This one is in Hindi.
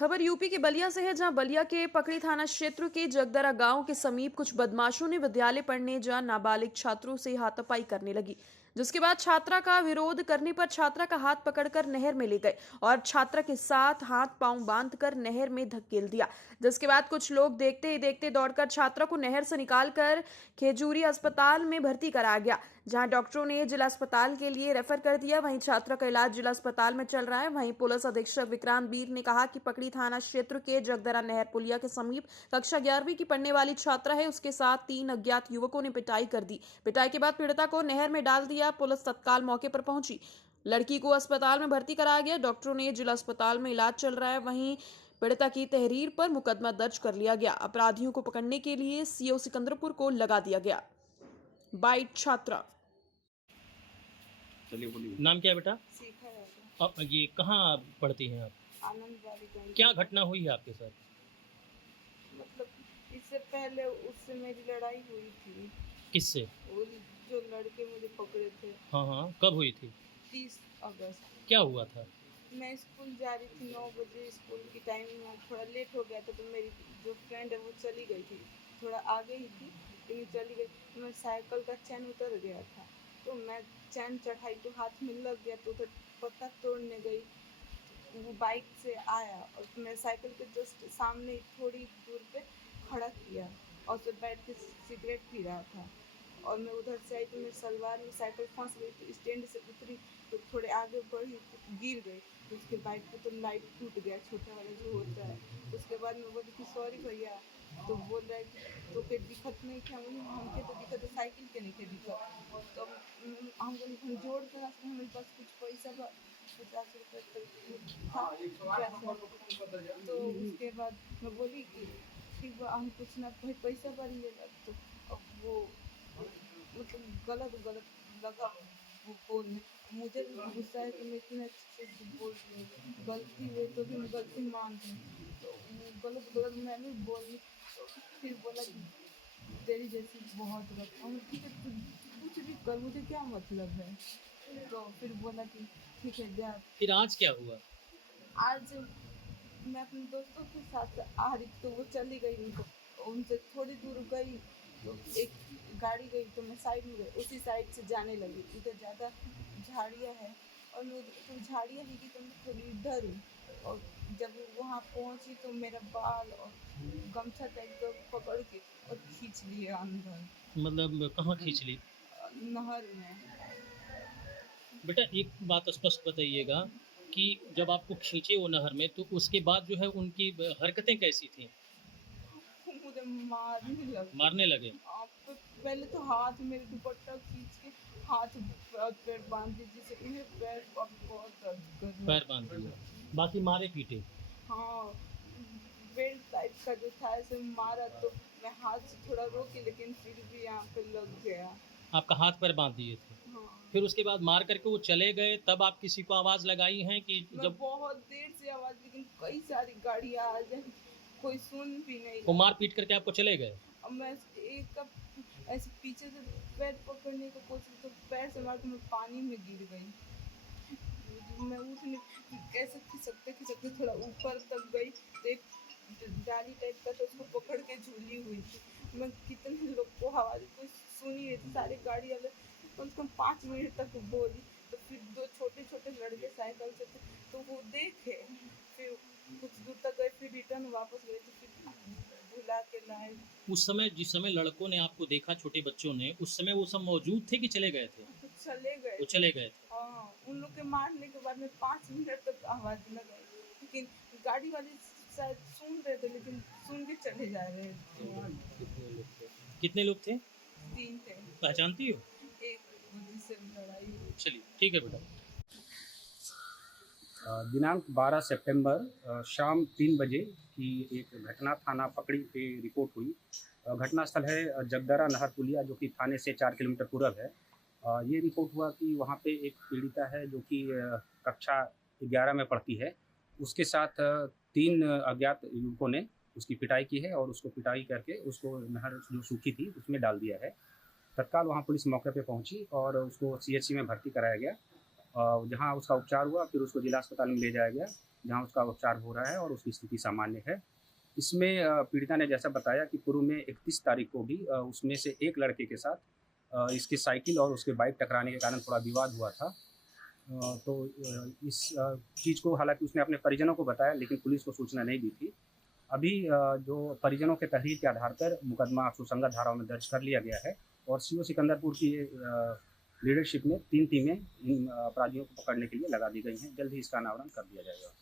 खबर यूपी के बलिया से है, जहां बलिया के पकड़ी थाना क्षेत्र के जगदरा गांव के समीप कुछ बदमाशों ने विद्यालय पढ़ने जा नाबालिग छात्रों से हाथापाई करने लगी। जिसके बाद छात्रा का विरोध करने पर छात्रा का हाथ पकड़कर नहर में ले गए और छात्रा के साथ हाथ पांव बांधकर नहर में धकेल दिया। जिसके बाद कुछ लोग देखते ही देखते दौड़कर छात्रा को नहर से निकालकर खेजूरी अस्पताल में भर्ती कराया गया, जहां डॉक्टरों ने जिला अस्पताल के लिए रेफर कर दिया। वहीं छात्रा का इलाज जिला अस्पताल में चल रहा है। वहीं पुलिस अधीक्षक विक्रांत बीर ने कहा कि पकड़ी थाना क्षेत्र के जगदरा नहर पुलिया के समीप कक्षा 11वीं की पढ़ने वाली छात्रा है, उसके साथ 3 अज्ञात युवकों ने पिटाई कर दी। पिटाई के बाद पीड़िता को नहर में डाल दिया। पुलिस तत्काल मौके पर पहुंची, लड़की को अस्पताल में भर्ती कराया गया। डॉक्टरों ने जिला अस्पताल में इलाज चल रहा है। वहीं पीड़िता की तहरीर पर मुकदमा दर्ज कर लिया गया। अपराधियों को पकड़ने के लिए सीओ सिकंदरपुर को लगा दिया गया। बाइट छात्रा। चलिए बोलिए। नाम क्या है बेटा? सीखा है अब ये कहाँ पढ़ती हैं आप? आनंद वाली गंज। क्या घटना हुई है आपके साथ? मतलब इससे पहले उससे मेरी लड़ाई हुई थी। किससे? वो जो लड़के मुझे पकड़े थे हाँ हाँ, कब हुई थी? 30 अगस्त। क्या हुआ था? मैं स्कूल जा रही थी, 9 बजे स्कूल की टाइम में थोड़ा लेट हो गया था, तो मेरी जो फ्रेंड है वो चली गई थी, थोड़ा आगे ही थी लेकिन चली गई। तो मैं साइकिल का चैन उतर गया था, तो मैं चैन चढ़ाई तो हाथ में लग गया, तो उधर पत्ता तोड़ने गई। वो बाइक से आया और मैं साइकिल के जस्ट सामने थोड़ी दूर पे खड़ा किया और उसे बैठ के सिगरेट पी रहा था। और मैं उधर से आई तो मेरे सलवार में साइकिल फंस गई, तो स्टैंड से उतरी तो थोड़े आगे बढ़ी तो गिर गई। तो उसके बाइक पे तो लाइट टूट गया, छोटा वाला जो होता है। उसके बाद मैं बोली कि सॉरी भैया, तो बोल रहा है कि तो के दिक्कत नहीं था, हमके तो दिक्कत है, साइकिल के नहीं थे दिक्कत। तो हम जोड़ के ना हमारे पास कुछ पैसा 50 रुपये था। तो उसके बाद मैं बोली कि ठीक बा, हम कुछ ना पैसा भरिएगा। तो अब वो मतलब गलत लगा वो बोलने। मुझे भी गुस्सा है कि मैं इतने अच्छे से बोल रही हूँ, गलती हुई तो भी मैं गलती मान रही हूँ। तो गलत मैं भी बोली। तो फिर बोला कि तेरी जैसी बहुत रखा, ठीक है तू कुछ भी कर, मुझे क्या मतलब है। तो फिर बोला कि ठीक है जा। फिर आज क्या हुआ? आज मैं अपने दोस्तों के साथ आ रही, तो वो चली गई, उनसे थोड़ी दूर गई तो एक गाड़ी गई, तो मैं साइड में गई, उसी साइड से जाने लगी। उधर ज़्यादा झाड़ियाँ है और मैं तो झाड़ियाँ दिखी तो मैं थोड़ी डरी, और जब वहाँ पहुँची तो मेरा बाल और गमछा टाइप का पकड़ के और खींच लिया अंदर मतलब कहाँ खींच ली? नहर में। बेटा एक बात स्पष्ट बताइएगा कि जब आपको खींचे वो नहर में, तो उसके बाद जो है उनकी हरकतें कैसी थी? मुझे मारने लगे? आप तो पहले तो हाथ मेरे दुपट्टा खींच के हाथ पैर बांध दी, जिससे उन्हें पैर अब बहुत दर्द कर रहा है। पैर बांध दिए, बाकी मारे पीटे? हाँ, बेल्ट टाइप का जो था ऐसे मारा, तो मैं हाथ से थोड़ा रोकी लेकिन फिर भी यहाँ पे लग गया। आपका हाथ पैर बांध दिए थे? हाँ, फिर उसके बाद मार करके वो चले गए, तब आप किसी को आवाज़ लगाई हैं कि मैं जब बहुत देर से आवाज, लेकिन कई सारी गाड़ियाँ आ गई, कोई सुन भी नहीं वो रहा। मार पीट करके आपको चले गए? अब मैं एक कप ऐसे पीछे से पैर पकड़ने की कोशिश, तो पैर से मार के मैं पानी में गिर गई। मैं उसने कैसे खिसकते थोड़ा ऊपर तक गई, तो एक डाली टाइप का था, उसको पकड़ के झूली हुई थी। मैं कितने लोग को आवाज़ कोई सुन ही रही थी, सारी गाड़ी वाले कम से कम 5 मिनट तक बोली। तो फिर 2 छोटे लड़के साइकिल से थे, तो वो देखे, फिर कुछ दूर तक गए, फिर रिटर्न वापस गए, तो फिर बुला के लाए। उस समय जिस समय लड़कों ने आपको देखा, छोटे बच्चों ने, उस समय वो सब मौजूद थे कि चले गए थे? तो चले गए। वो चले गए थे। हाँ, उन लोग के मारने के बाद में 5 मिनट तक आवाज़ लगाई, लेकिन गाड़ी वाले शायद सुन रहे थे, लेकिन सुन के चले जा रहे थे। कितने लोग थे? 3 थे, पहचानती हो? एक जिससे लड़ाई हुई। चलिए ठीक है बेटा। दिनांक 12 सितंबर शाम 3 बजे की एक घटना थाना पकड़ी पे रिपोर्ट हुई। घटनास्थल है जगदरा नहर पुलिया, जो कि थाने से 4 किलोमीटर पूर्व है। ये रिपोर्ट हुआ कि वहाँ पे एक पीड़िता है जो कि कक्षा 11 में पढ़ती है। उसके साथ 3 अज्ञात युवकों ने उसकी पिटाई की है और उसको पिटाई करके उसको नहर जो सूखी थी उसमें डाल दिया है। तत्काल वहाँ पुलिस मौके पे पहुँची और उसको CHC में भर्ती कराया गया। जहाँ उसका उपचार हुआ, फिर उसको जिला अस्पताल में ले जाया गया, जहाँ उसका उपचार हो रहा है और उसकी स्थिति सामान्य है। इसमें पीड़िता ने जैसा बताया कि पूर्व में 31 तारीख को भी उसमें से एक लड़के के साथ इसकी साइकिल और उसके बाइक टकराने के कारण थोड़ा विवाद हुआ था। तो इस चीज़ को हालाँकि उसने अपने परिजनों को बताया, लेकिन पुलिस को सूचना नहीं दी थी। अभी जो परिजनों के तहरीर के आधार पर मुकदमा सुसंगत धाराओं में दर्ज कर लिया गया है और सीओ सिकंदरपुर की लीडरशिप में 3 टीमें इन अपराधियों को पकड़ने के लिए लगा दी गई हैं। जल्द ही इसका अनावरण कर दिया जाएगा।